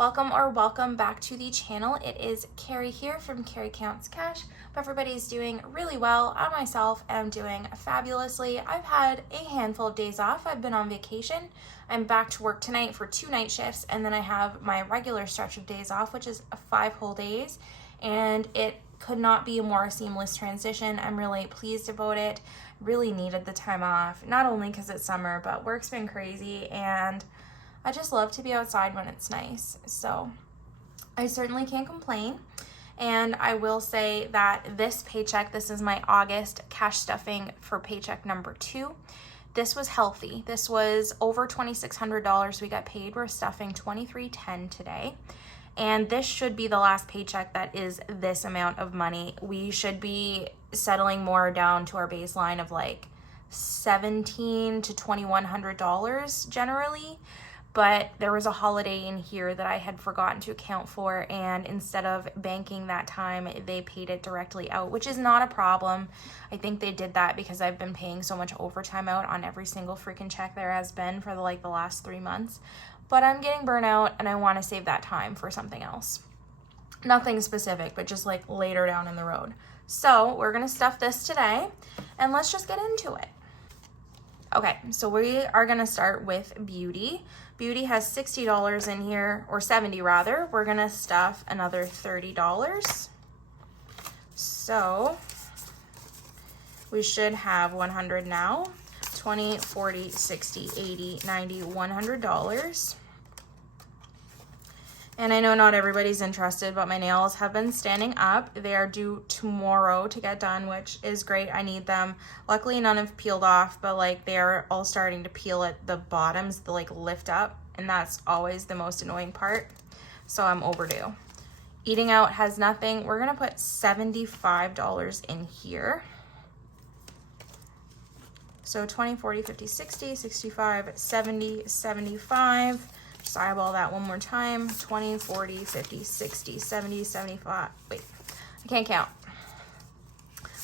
Welcome back to the channel. It is Carrie here from Carrie Counts Cash. Hope everybody's doing really well. I myself am doing fabulously. I've had a handful of days off. I've been on vacation. I'm back to work tonight for 2 night shifts, and then I have my regular stretch of days off, which is 5 whole days, and it could not be a more seamless transition. I'm really pleased about it. Really needed the time off, not only because it's summer, but work's been crazy, and I just love to be outside when it's nice. So I certainly can't complain. And I will say that this paycheck, this is my August cash stuffing for paycheck number 2. This was healthy. This was over $2,600 we got paid. We're stuffing $2,310 today. And this should be the last paycheck that is this amount of money. We should be settling more down to our baseline of like $1,700 to $2,100 generally. But there was a holiday in here that I had forgotten to account for, and instead of banking that time, they paid it directly out, which is not a problem. I think they did that because I've been paying so much overtime out on every single freaking check there has been for the last 3 months. But I'm getting burnout and I want to save that time for something else. Nothing specific, but just like later down in the road. So we're going to stuff this today, and let's just get into it. Okay, so we are gonna start with Beauty. Beauty has $60 in here, or $70 rather. We're gonna stuff another $30. So we should have 100 now. 20, 40, 60, 80, 90, $100. And I know not everybody's interested, but my nails have been standing up. They are due tomorrow to get done, which is great. I need them. Luckily, none have peeled off, but like they are all starting to peel at the bottoms, the like lift up, and that's always the most annoying part. So I'm overdue. Eating out has nothing. We're gonna put $75 in here. So 20, 40, 50, 60, 65, 70, 75. Just eyeball that one more time. 20, 40, 50, 60, 70, 75. Wait, I can't count.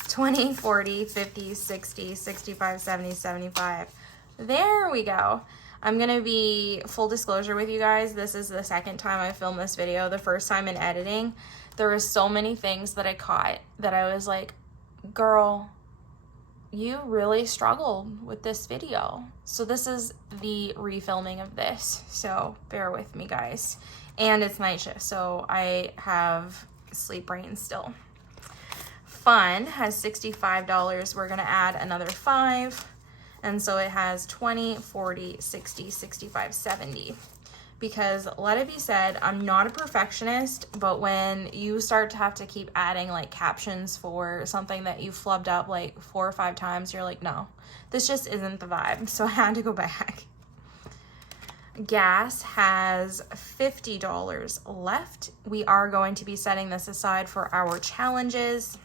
20, 40, 50, 60, 65, 70, 75. There we go. I'm going to be full disclosure with you guys. This is the second time I filmed this video. The first time in editing, there were so many things that I caught that I was like, girl, you really struggled with this video. So this is the refilming of this, so bear with me guys. And it's night shift, so I have sleep brain still. Fun has $65. We're gonna add another 5, and so it has 20, 40, 60, 65, 70. Because let it be said, I'm not a perfectionist, but when you start to have to keep adding like captions for something that you flubbed up like 4 or 5 times, you're like, no, this just isn't the vibe. So I had to go back. Gas has $50 left. We are going to be setting this aside for our challenges,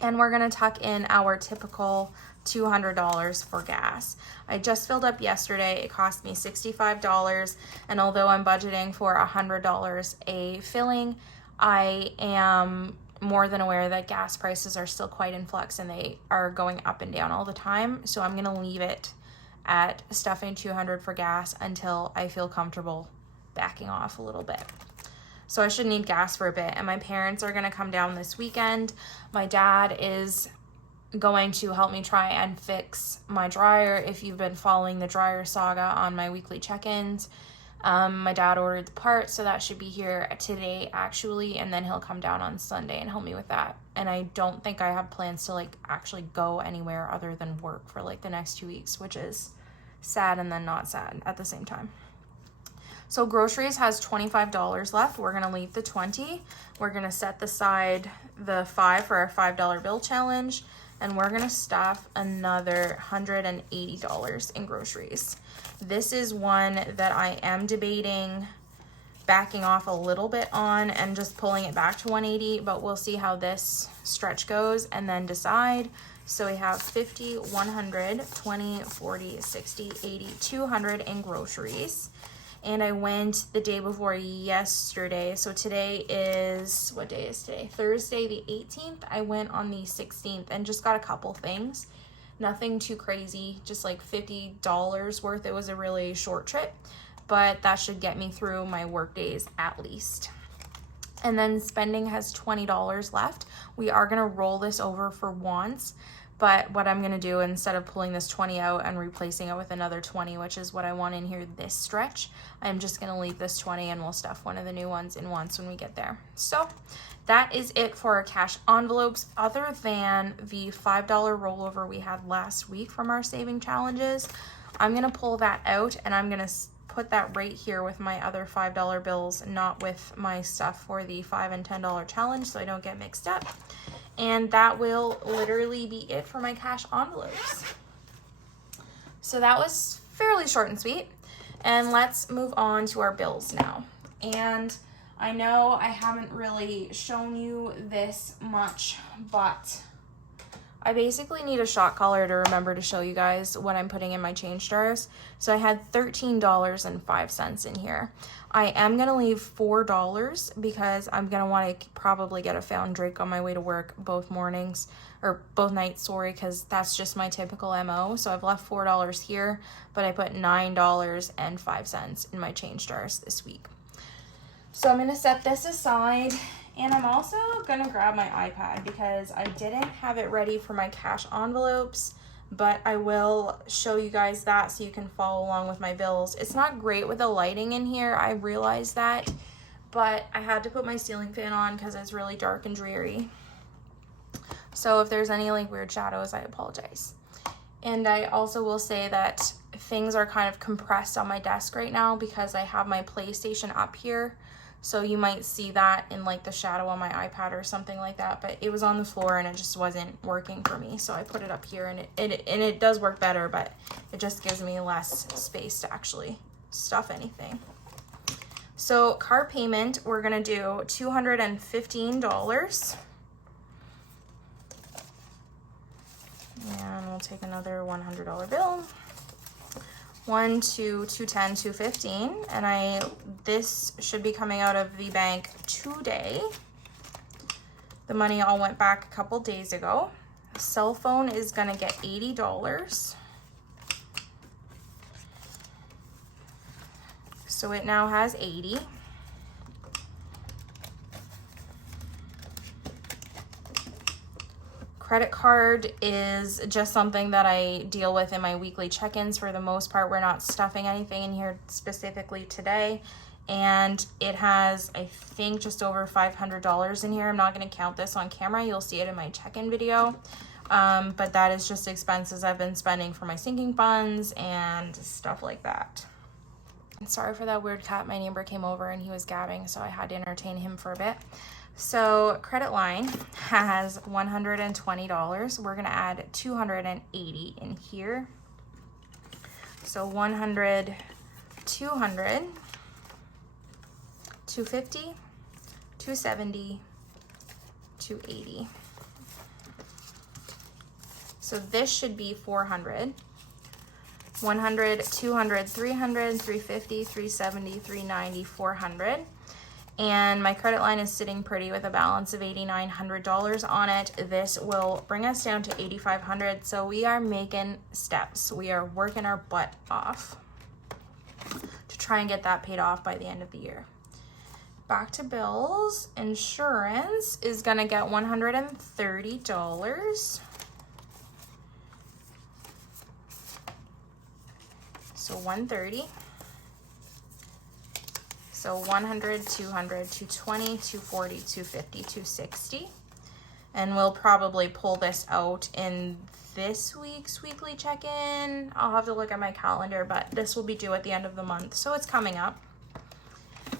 and we're gonna tuck in our typical $200 for gas. I just filled up yesterday. It cost me $65, and although I'm budgeting for $100 a filling, I am more than aware that gas prices are still quite in flux and they are going up and down all the time. So I'm gonna leave it at stuffing $200 for gas until I feel comfortable backing off a little bit. So I should need gas for a bit, and my parents are gonna come down this weekend. My dad is going to help me try and fix my dryer. If you've been following the dryer saga on my weekly check-ins, my dad ordered the part, so that should be here today actually, and then he'll come down on Sunday and help me with that. And I don't think I have plans to like actually go anywhere other than work for like the next 2 weeks, which is sad and then not sad at the same time. So groceries has $25 left. We're gonna leave the 20. We're gonna set aside the 5 for our $5 bill challenge, and we're gonna stuff another $180 in groceries. This is one that I am debating backing off a little bit on and just pulling it back to 180, but we'll see how this stretch goes and then decide. So we have 50, 100, 20, 40, 60, 80, 200 in groceries. And I went the day before yesterday. So today is, what day is today? Thursday the 18th. I went on the 16th and just got a couple things. Nothing too crazy, just like $50 worth. It was a really short trip. but that should get me through my work days at least. And then spending has $20 left. We are gonna roll this over for wants, but what I'm gonna do, instead of pulling this 20 out and replacing it with another 20, which is what I want in here this stretch, I'm just gonna leave this 20 and we'll stuff one of the new ones in wants when we get there. So that is it for our cash envelopes, other than the $5 rollover we had last week from our saving challenges. I'm gonna pull that out and I'm gonna put that right here with my other $5 bills, not with my stuff for the $5 and $10 challenge, so I don't get mixed up. And that will literally be it for my cash envelopes. So that was fairly short and sweet. And let's move on to our bills now. And I know I haven't really shown you this much, but I basically need a shot collar to remember to show you guys what I'm putting in my change jars. So I had $13.05 in here. I am going to leave $4 because I'm going to want to probably get a fountain drink on my way to work both mornings, or both nights, sorry, because that's just my typical MO. So I've left $4 here, but I put $9.05 in my change jars this week. So I'm going to set this aside, and I'm also going to grab my iPad because I didn't have it ready for my cash envelopes, but I will show you guys that so you can follow along with my bills. It's not great with the lighting in here, I realize that, but I had to put my ceiling fan on because it's really dark and dreary. So if there's any like weird shadows, I apologize. And I also will say that things are kind of compressed on my desk right now because I have my PlayStation up here. So you might see that in like the shadow on my iPad or something like that, but it was on the floor and it just wasn't working for me. So I put it up here, and it does work better, but it just gives me less space to actually stuff anything. So car payment, we're gonna do $215. And we'll take another $100 bill. 1, 2, 210, 215, and this should be coming out of the bank today. The money all went back a couple days ago. Cell phone is gonna get $80. So it now has 80. Credit card is just something that I deal with in my weekly check-ins. For the most part, we're not stuffing anything in here specifically today. And it has, I think, just over $500 in here. I'm not going to count this on camera. You'll see it in my check-in video. But that is just expenses I've been spending for my sinking funds and stuff like that. Sorry for that weird cat. My neighbor came over and he was gabbing, so I had to entertain him for a bit. So credit line has $120. We're gonna add $280 in here. So 100, 200, 250, 270, 280. So this should be 400. 100, 200, 300, 350, 370, 390, 400. And my credit line is sitting pretty with a balance of $8,900 on it. This will bring us down to $8,500. So we are making steps. We are working our butt off to try and get that paid off by the end of the year. Back to bills. Insurance is gonna get $130. So 130. So 100, 200, 220, 240, 250, 260. And we'll probably pull this out in this week's weekly check-in. I'll have to look at my calendar, but this will be due at the end of the month, so it's coming up.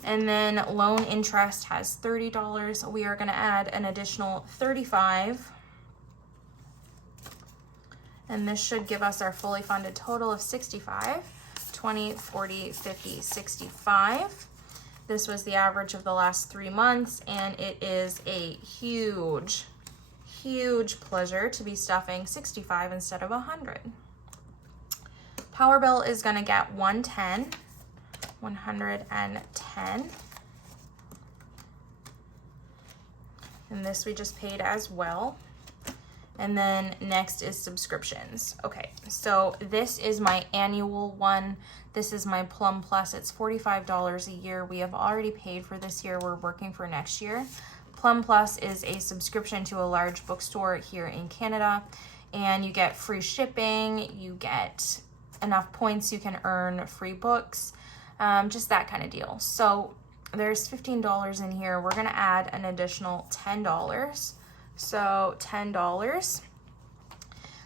And then loan interest has $30. We are gonna add an additional $35. And this should give us our fully funded total of $65. 20, 40, 50, 65. This was the average of the last 3 months, and it is a huge, huge pleasure to be stuffing 65 instead of 100. Power bill is gonna get 110, 110. And this we just paid as well. And then next is subscriptions. Okay, so this is my annual one. This is my Plum Plus. It's $45 a year. We have already paid for this year. We're working for next year. Plum Plus is a subscription to a large bookstore here in Canada, and you get free shipping, you get enough points you can earn free books, just that kind of deal. So there's $15 in here. We're gonna add an additional $10. So $10.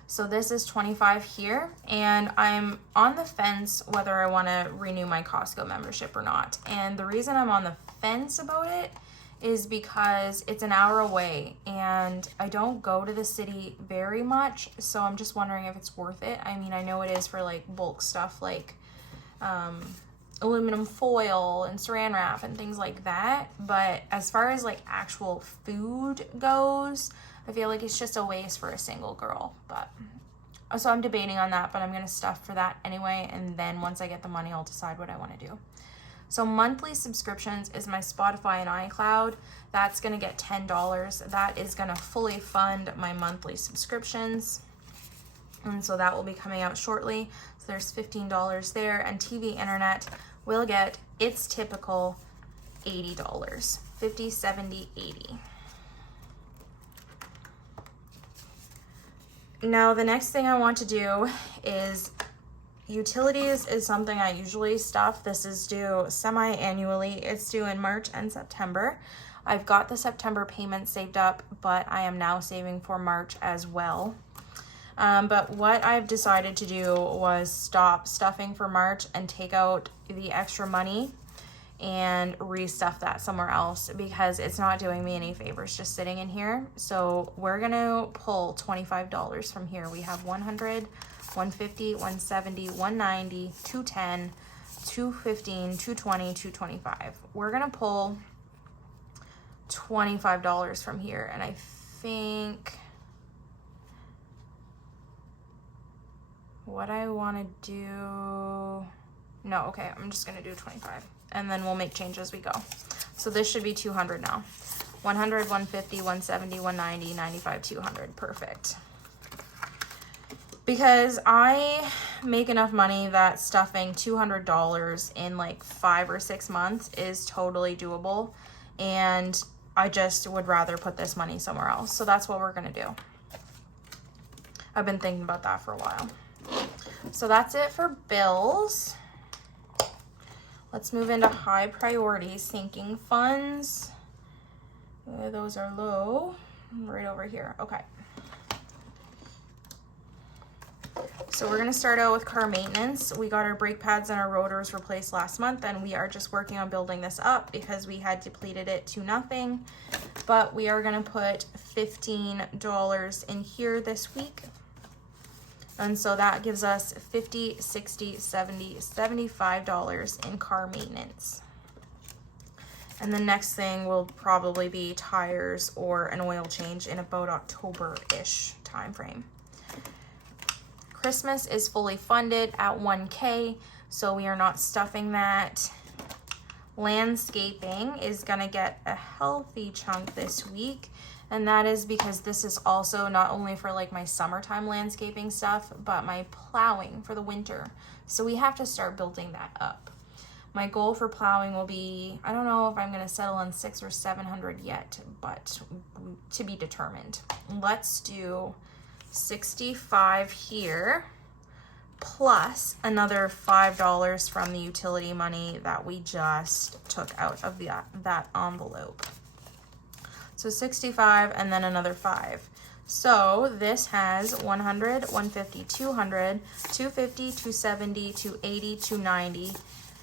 So this is $25 here, and I'm on the fence whether I want to renew my Costco membership or not. And the reason I'm on the fence about it is because it's an hour away and I don't go to the city very much, so I'm just wondering if it's worth it. I mean, I know it is for like bulk stuff like aluminum foil and saran wrap and things like that, but as far as like actual food goes, I feel like it's just a waste for a single girl. But so I'm debating on that, but I'm gonna stuff for that anyway, and then once I get the money I'll decide what I want to do. So monthly subscriptions is my Spotify and iCloud. That's gonna get $10. That is gonna fully fund my monthly subscriptions, and so that will be coming out shortly. So there's $15 there, and TV internet will get its typical $80, 50, 70, 80. Now the next thing I want to do is utilities is something I usually stuff. This is due semi-annually. It's due in March and September. I've got the September payment saved up, but I am now saving for March as well. But what I've decided to do was stop stuffing for March and take out the extra money and restuff that somewhere else, because it's not doing me any favors just sitting in here. So we're gonna pull $25 from here. We have 100, 150, 170, 190, 210, 215, 220, 225. We're gonna pull $25 from here, and I think what I want to do, no, okay, I'm just gonna do 25, and then we'll make changes as we go. So this should be 200 now. 100, 150, 170, 190, 95, 200, perfect. Because I make enough money that stuffing $200 in like 5 or 6 months is totally doable, and I just would rather put this money somewhere else. So that's what we're gonna do. I've been thinking about that for a while. So that's it for bills. Let's move into high priority sinking funds. Those are low, right over here. Okay. So we're gonna start out with car maintenance. We got our brake pads and our rotors replaced last month, and we are just working on building this up because we had depleted it to nothing. But we are gonna put $15 in here this week. And so that gives us $50, $60, $70, $75 in car maintenance. And the next thing will probably be tires or an oil change in about October-ish time frame. Christmas is fully funded at $1K, so we are not stuffing that. Landscaping is gonna get a healthy chunk this week, and that is because this is also not only for like my summertime landscaping stuff, but my plowing for the winter. So we have to start building that up. My goal for plowing will be, I don't know if I'm gonna settle on 600 or 700 yet, but to be determined. Let's do 65 here, plus another $5 from the utility money that we just took out of that envelope. So 65 and then another 5. So this has 100, 150, 200, 250, 270, 280, 290,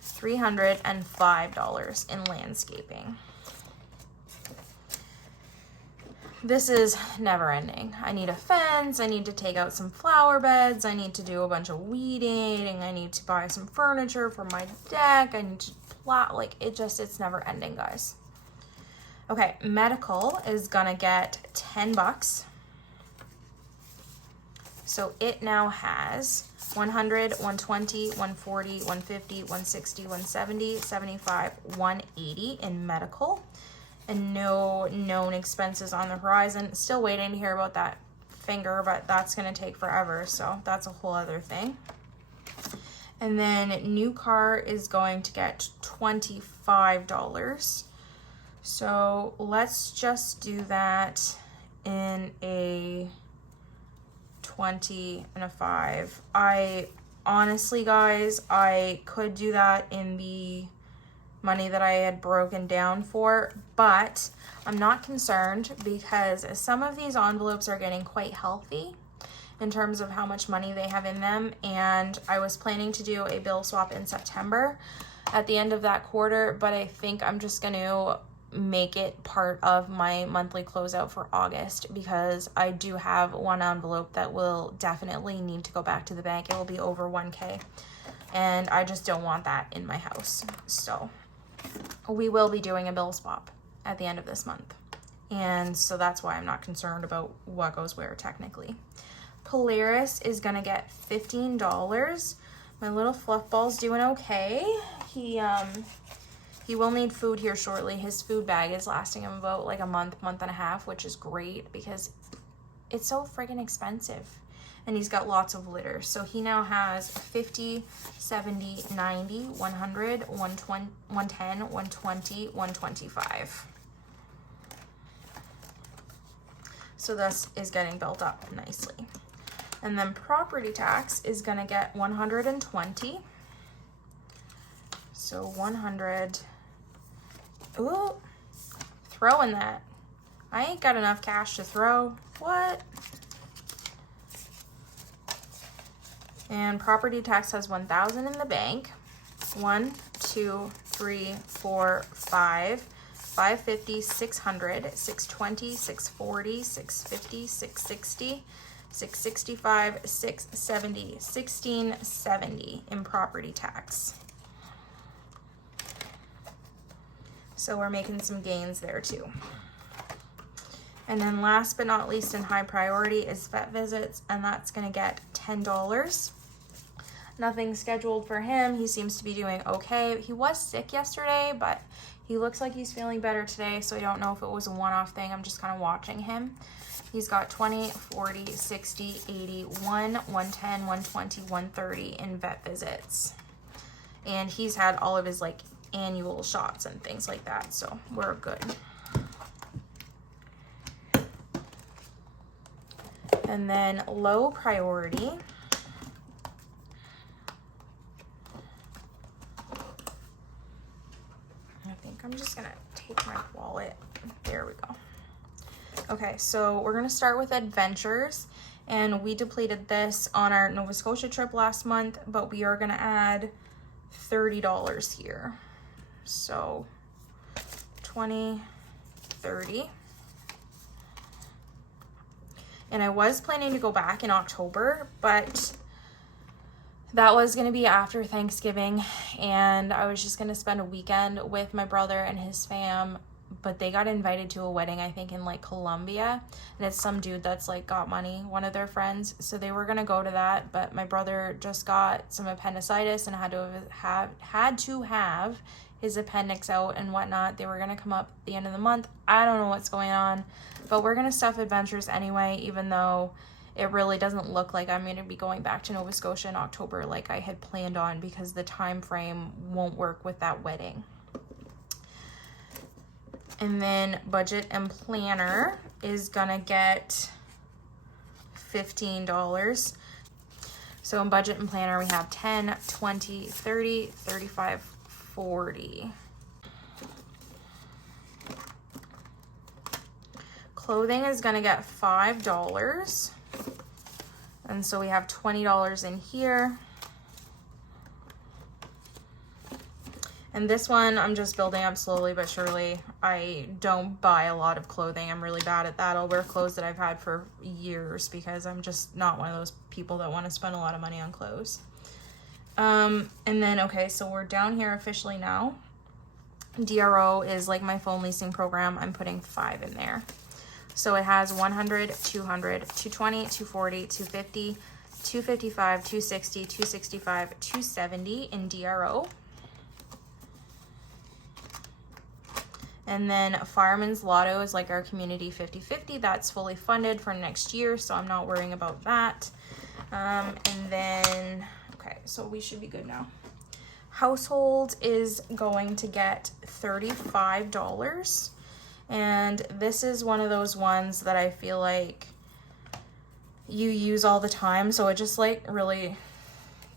$305 in landscaping. This is never ending. I need a fence, I need to take out some flower beds, I need to do a bunch of weeding, I need to buy some furniture for my deck, I need to plow, like it's never ending, guys. Okay, medical is gonna get $10. So it now has 100, 120, 140, 150, 160, 170, 75, 180 in medical. And no known expenses on the horizon. Still waiting to hear about that finger, but that's gonna take forever, so that's a whole other thing. And then new car is going to get $25. So let's just do that in a 20 and a 5. I honestly, guys, I could do that in the money that I had broken down for, but I'm not concerned because some of these envelopes are getting quite healthy in terms of how much money they have in them, and I was planning to do a bill swap in September at the end of that quarter, but I think I'm just going to make it part of my monthly closeout for August because I do have one envelope that will definitely need to go back to the bank. It will be over 1K, and I just don't want that in my house. So we will be doing a bill swap at the end of this month, and so that's why I'm not concerned about what goes where technically. Polaris is gonna get $15. My little fluff ball's doing okay. He will need food here shortly. His food bag is lasting him about like a month and a half, which is great because it's so friggin' expensive. And he's got lots of litter. So he now has 50, 70, 90, 100, 120, 110, 120, 125. So this is getting built up nicely. And then property tax is gonna get 120. So 100. Ooh, throwing that. I ain't got enough cash to throw. What? And property tax has 1,000 in the bank. 1, 2, 3, 4, 5. 550, 600, 620, 640, 650, 660, 665, 670, 1670 in property tax. So we're making some gains there too. And then last but not least in high priority is vet visits, and that's gonna get $10. Nothing scheduled for him. He seems to be doing okay. He was sick yesterday, but he looks like he's feeling better today, so I don't know if it was a one-off thing. I'm just kind of watching him. He's got 20, 40, 60, 80, 110, 120, 130 in vet visits. And he's had all of his like annual shots and things like that, so we're good. And then low priority. I'm just gonna take my wallet. There we go. Okay, so we're gonna start with adventures, and we depleted this on our Nova Scotia trip last month, but we are gonna add $30 here. So 20, 30. And I was planning to go back in October, but that was going to be after Thanksgiving, and I was just going to spend a weekend with my brother and his fam, but they got invited to a wedding, I think, in like Colombia, and it's some dude that's like got money, one of their friends, so they were going to go to that, but my brother just got some appendicitis and had to have his appendix out and whatnot. They were going to come up at the end of the month. I don't know what's going on, but we're going to stuff adventures anyway, even though it really doesn't look like I'm going to be going back to Nova Scotia in October like I had planned on, because the time frame won't work with that wedding. And then budget and planner is going to get $15. So in budget and planner we have 10, 20, 30, 35, 40. Clothing is going to get $5. And so we have $20 in here. And this one I'm just building up slowly but surely. I don't buy a lot of clothing. I'm really bad at that. I'll wear clothes that I've had for years because I'm just not one of those people that want to spend a lot of money on clothes. And then, okay, so we're down here officially now. DRO is like my phone leasing program. I'm putting 5 in there. So it has 100, 200, 220, 240, 250, 255, 260, 265, 270 in DRO. And then Fireman's Lotto is like our community 50-50. That's fully funded for next year, so I'm not worrying about that. And then, okay, so we should be good now. Household is going to get $35. And this is one of those ones that I feel like you use all the time, so it just like really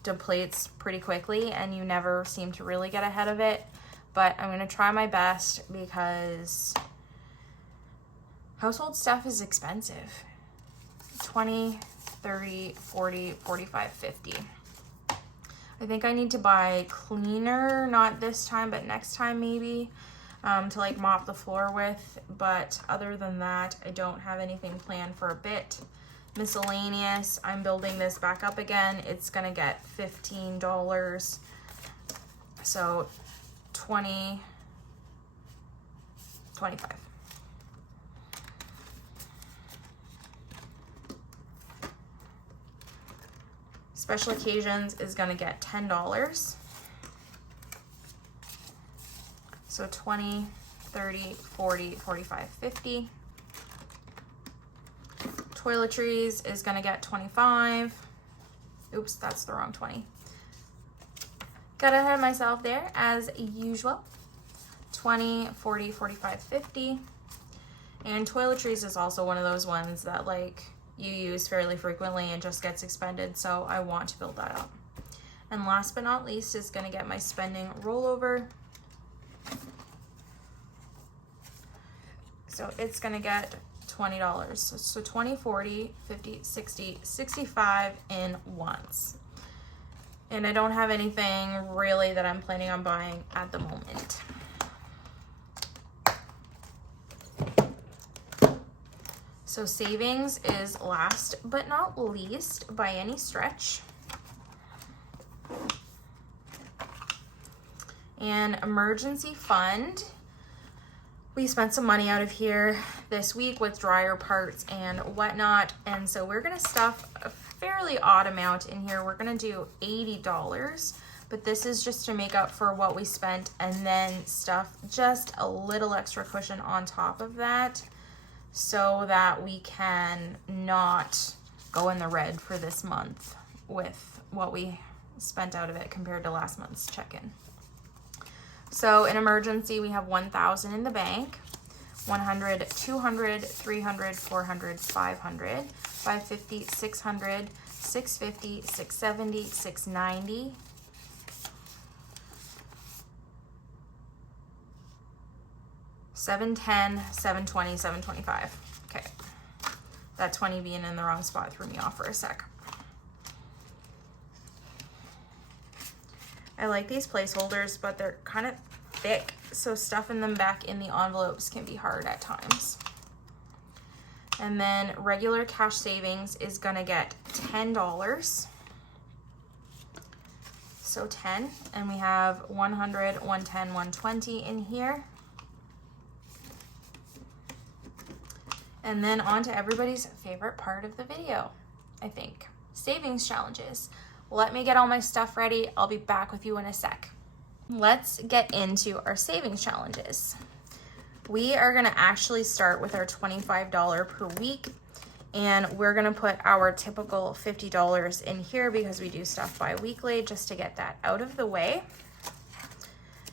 depletes pretty quickly and you never seem to really get ahead of it. But I'm gonna try my best because household stuff is expensive. 20, 30, 40, 45, 50. I think I need to buy cleaner, not this time, but next time maybe, to like mop the floor with. But other than that, I don't have anything planned for a bit. Miscellaneous, I'm building this back up again. It's gonna get $15. So 20, 25. Special occasions is gonna get $10. So 20, 30, 40, 45, 50. Toiletries is gonna get 25. Oops, that's the wrong 20. Got ahead of myself there as usual. 20, 40, 45, 50. And toiletries is also one of those ones that like you use fairly frequently and just gets expended, so I want to build that up. And last but not least is gonna get my spending rollover. So it's gonna get $20. So 20, 40, 50, 60, 65 in once. And I don't have anything really that I'm planning on buying at the moment. So savings is last but not least by any stretch. And emergency fund. We spent some money out of here this week with dryer parts and whatnot. And so we're gonna stuff a fairly odd amount in here. We're gonna do $80, but this is just to make up for what we spent and then stuff just a little extra cushion on top of that so that we can not go in the red for this month with what we spent out of it compared to last month's check-in. So in emergency, we have 1,000 in the bank, 100, 200, 300, 400, 500, 550, 600, 650, 670, 690, 710, 720, 725. Okay, that 20 being in the wrong spot threw me off for a sec. I like these placeholders, but they're kind of thick, so stuffing them back in the envelopes can be hard at times. And then regular cash savings is gonna get $10. So 10, and we have 100, 110, 120 in here. And then on to everybody's favorite part of the video, I think, savings challenges. Let me get all my stuff ready. I'll be back with you in a sec. Let's get into our savings challenges. We are gonna actually start with our $25 per week, and we're gonna put our typical $50 in here because we do stuff bi-weekly, just to get that out of the way.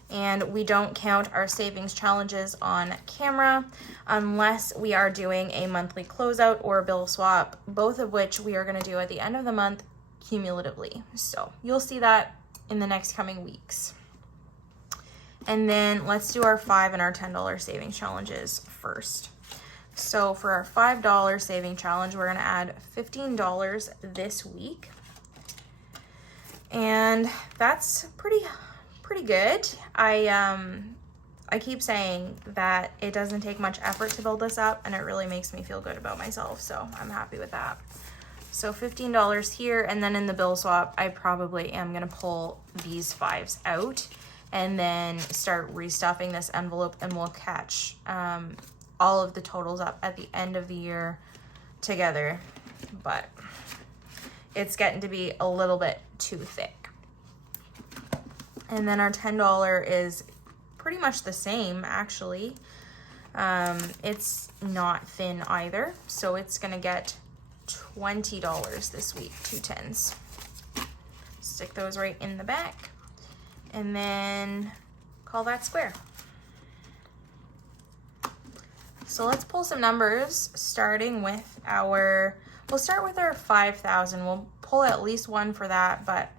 And we don't count our savings challenges on camera unless we are doing a monthly closeout or a bill swap, both of which we are gonna do at the end of the month cumulatively. So you'll see that in the next coming weeks. And then let's do our $5 and our $10 savings challenges first. So for our $5 saving challenge, we're gonna add $15 this week. And that's pretty good. I keep saying that it doesn't take much effort to build this up, and it really makes me feel good about myself, so I'm happy with that. So $15 here, and then in the bill swap, I probably am gonna pull these fives out and then start restuffing this envelope, and we'll catch all of the totals up at the end of the year together, but it's getting to be a little bit too thick. And then our $10 is pretty much the same actually. It's not thin either, so it's gonna get $20 this week, 2 tens. Stick those right in the back and then call that square. So let's pull some numbers starting with we'll start with our 5,000. We'll pull at least one for that, but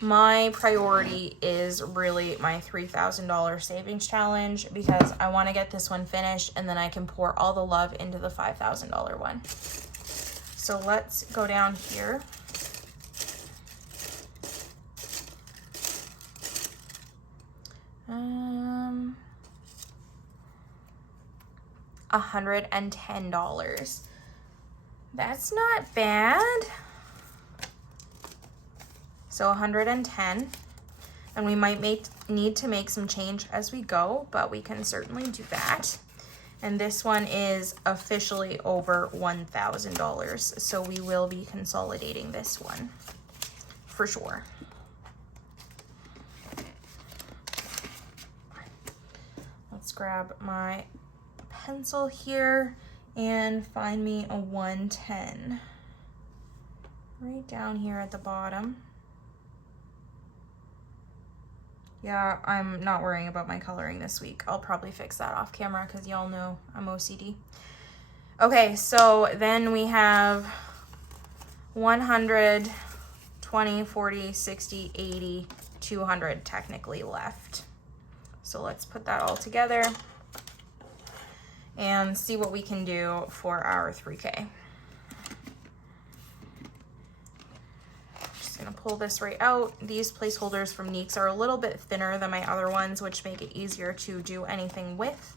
my priority is really my $3,000 savings challenge because I want to get this one finished and then I can pour all the love into the $5,000 one. So let's go down here. $110. That's not bad. So 110, and we might need to make some change as we go, but we can certainly do that. And this one is officially over $1,000, so we will be consolidating this one for sure. Let's grab my pencil here and find me a 110 right down here at the bottom. Yeah, I'm not worrying about my coloring this week. I'll probably fix that off camera because y'all know I'm OCD. Okay, so then we have 100, 20, 40, 60, 80, 200 technically left. So let's put that all together and see what we can do for our 3K. Gonna pull this right out. These placeholders from Neeks are a little bit thinner than my other ones, which make it easier to do anything with.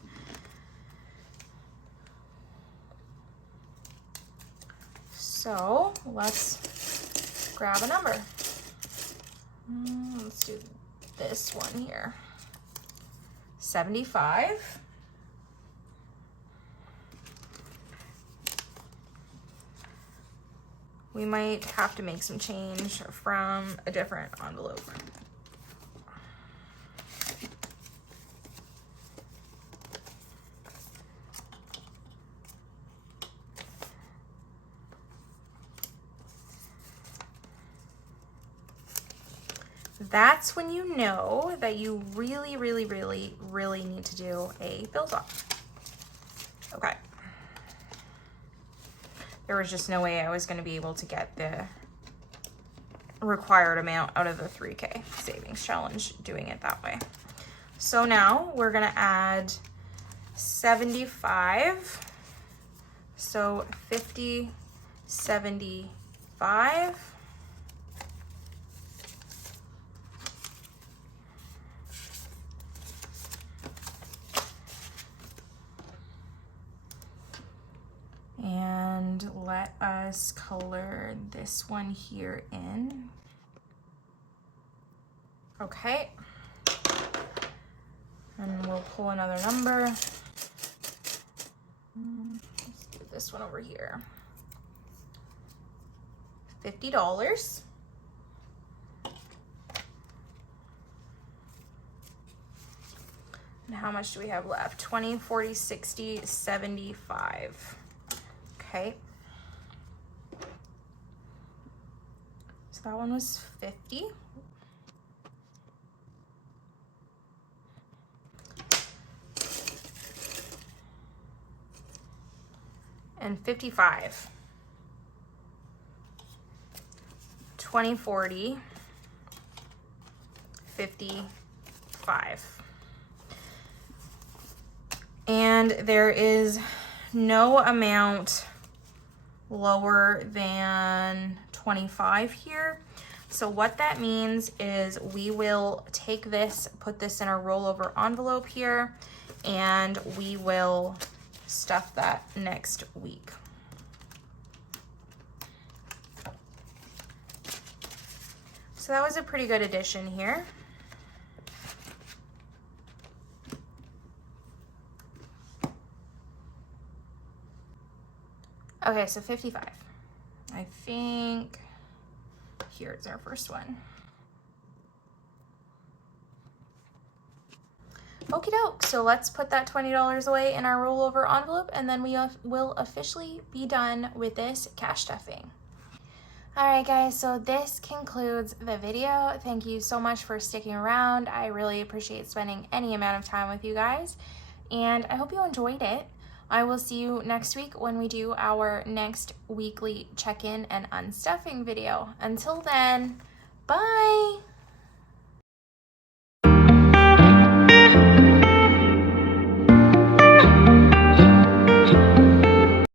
So let's grab a number. Let's do this one here. 75. We might have to make some change from a different envelope. That's when you know that you really, really, really, really need to do a build off. Okay. There was just no way I was going to be able to get the required amount out of the 3K savings challenge doing it that way. So now we're going to add 75. So 50, 75. And let us color this one here in. Okay. And we'll pull another number. Let's do this one over here. $50. And how much do we have left? 20, 40, 60, 75. Okay. So that one was 50. And 55. 20, 40, 55. And there is no amount lower than 25 here. So what that means is we will take this, put this in a rollover envelope here, and we will stuff that next week. So that was a pretty good addition here. Okay, so 55. I think here's our first one. Okie doke, so let's put that $20 away in our rollover envelope, and then we will officially be done with this cash stuffing. Alright guys, so this concludes the video. Thank you so much for sticking around. I really appreciate spending any amount of time with you guys, and I hope you enjoyed it. I will see you next week when we do our next weekly check-in and unstuffing video. Until then, bye!